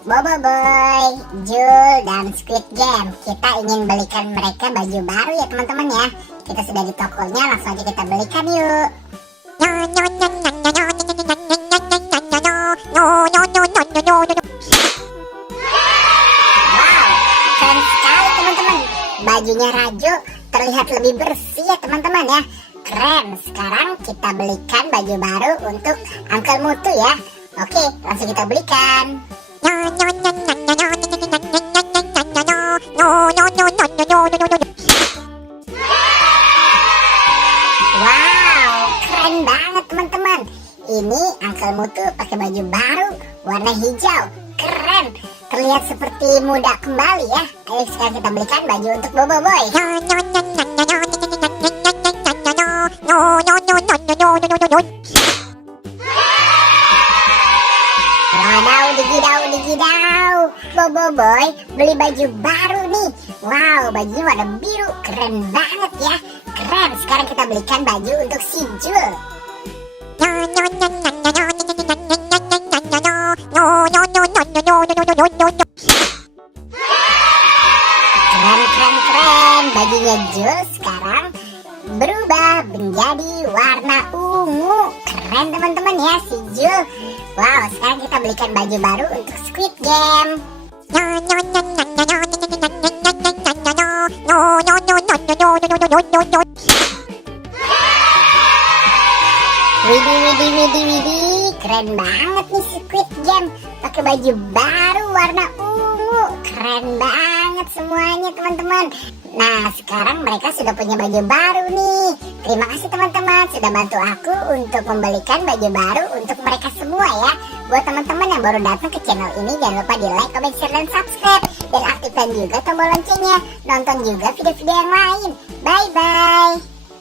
Boboiboy, Jul, dan Squid Game. Kita ingin belikan mereka baju baru ya teman-teman ya. Kita sudah di tokonya, langsung aja kita belikan yuk. Wow, keren sekali teman-teman. Bajunya Rajo terlihat lebih bersih ya teman-teman ya. Keren. Sekarang kita belikan baju baru untuk Uncle Mutu ya. Oke, langsung kita belikan. Wow, keren banget teman-teman. Ini Uncle Mutu pakai baju baru warna hijau. Keren, terlihat seperti muda kembali ya. Ayo sekarang kita belikan baju untuk Boboiboy. Wadaw digidau. Boboiboy beli baju baru nih. Wow, bajunya warna biru. Keren banget ya. Keren, sekarang kita belikan baju untuk si Jul. Keren. Bajunya Jul sekarang berubah menjadi warna ungu. Keren teman-teman ya si Jul. Wow, sekarang kita belikan baju baru untuk Squid Game. Widih, keren banget nih Squid Game pakai baju baru warna ungu. Keren banget semuanya teman-teman. Nah, sekarang mereka sudah punya baju baru nih. Terima kasih teman-teman sudah bantu aku untuk membelikan baju baru untuk mereka semua ya. Buat teman-teman yang baru datang ke channel ini, jangan lupa di like, comment, share, dan subscribe. Dan aktifkan juga tombol loncengnya. Nonton juga video-video yang lain. Bye-bye.